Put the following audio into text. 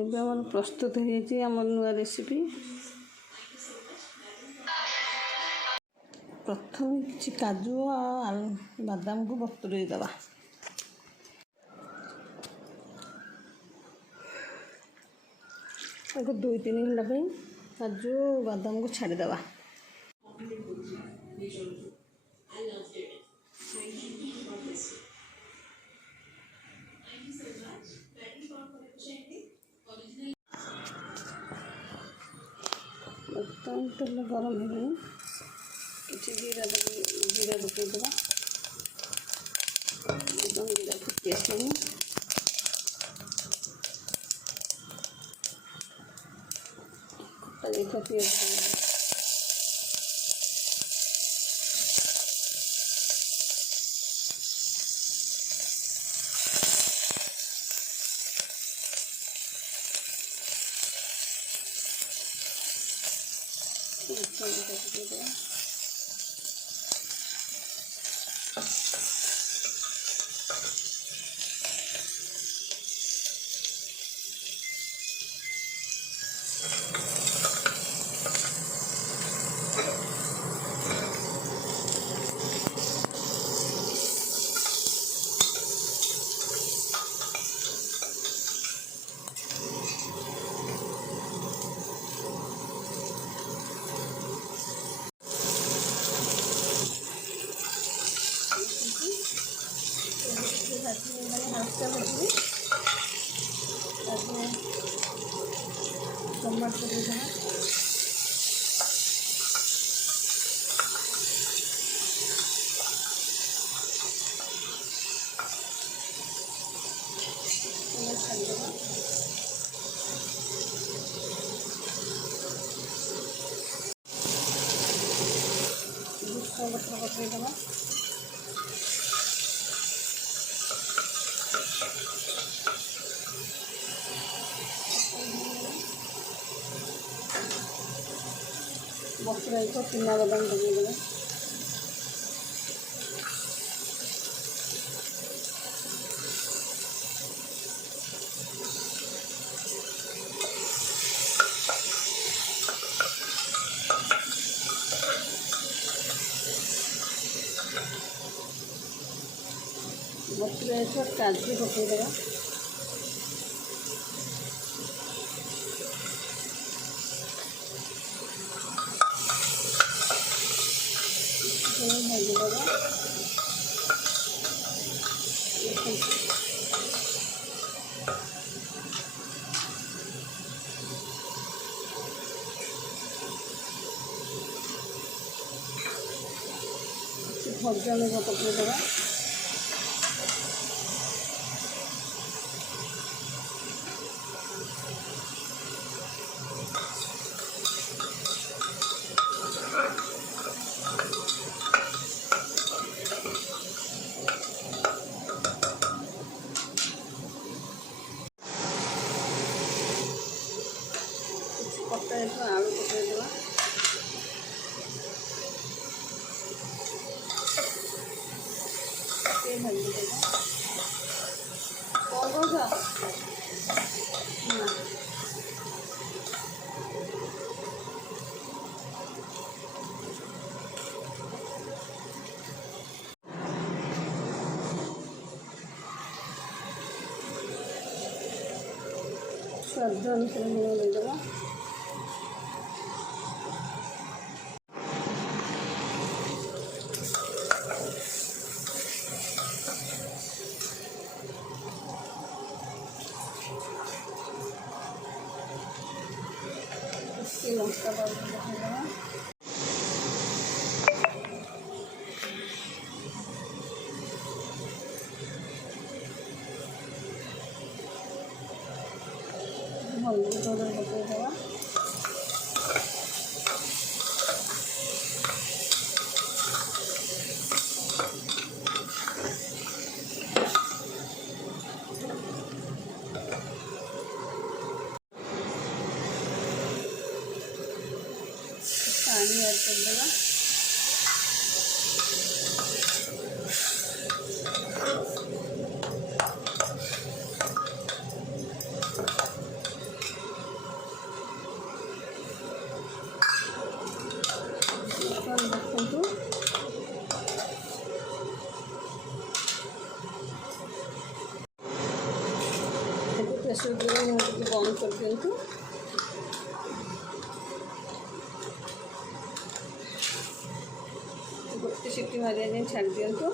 ଏବେ ଆମର ପ୍ରସ୍ତୁତ ହେଇଯାଇଛି ଆମର ନୂଆ ରେସିପି। ପ୍ରଥମେ କିଛି କାଜୁ ଆଉ ବାଦାମକୁ ବତୁରେଇ ଦେବା। ତାକୁ 2-3 ଘଣ୍ଟା ପାଇଁ କାଜୁ ବାଦାମକୁ ଛାଡ଼ିଦେବା। ବର୍ତ୍ତମାନ ତେଲ ଗରମ ହେଲାଣି, କିଛି ଜିରା ପକାଇଦେବା। ଜିରା ଫୁଟି ଆସିଲାଣି। କଟା ଯାଇଥିବା ପିଆଜ ପକାଇଦେବା। ହାଲକା ଭାଜିବି। ତାକୁ ଟମାଟୋ ଦେଇଦେବା। ଛାଡ଼ିଦେବା। ଭୃଷଙ୍ଗ ପତ୍ର ପକାଇଦେବା। ବତୁରାଇଥିବା ଚିନା ବାଦାମ ପକାଇଦେବା। ବତୁରାଇଥିବା କାଜୁ ପକାଇଦେବା। ଭାଜିଦେବା। ଭଜା ଲଙ୍କା ପକାଇଦେବା। କଟା ହେଇଥିବା ଆଳୁ ପକାଇଦେବା। ଭାଜିଦେବା। କ'ଣ କହୁଛ? ସ୍ୱାଦ ଅନୁସାରେ ଲୁଣ ଦେଇଦେବା। ଲଙ୍କା ପାଉଡର ପକାଇଦେବା। ହଳଦୀ ପାଉଡର ପକାଇଦେବା। पानी ऐड कर देगा। ପ୍ରେସର୍ କୁକର୍ ଟିକେ ବନ୍ଦ କରିଦିଅନ୍ତୁ। ଗୋଟେ ସିଟି ମାରିବା ଯାଏଁ ଛାଡ଼ି ଦିଅନ୍ତୁ।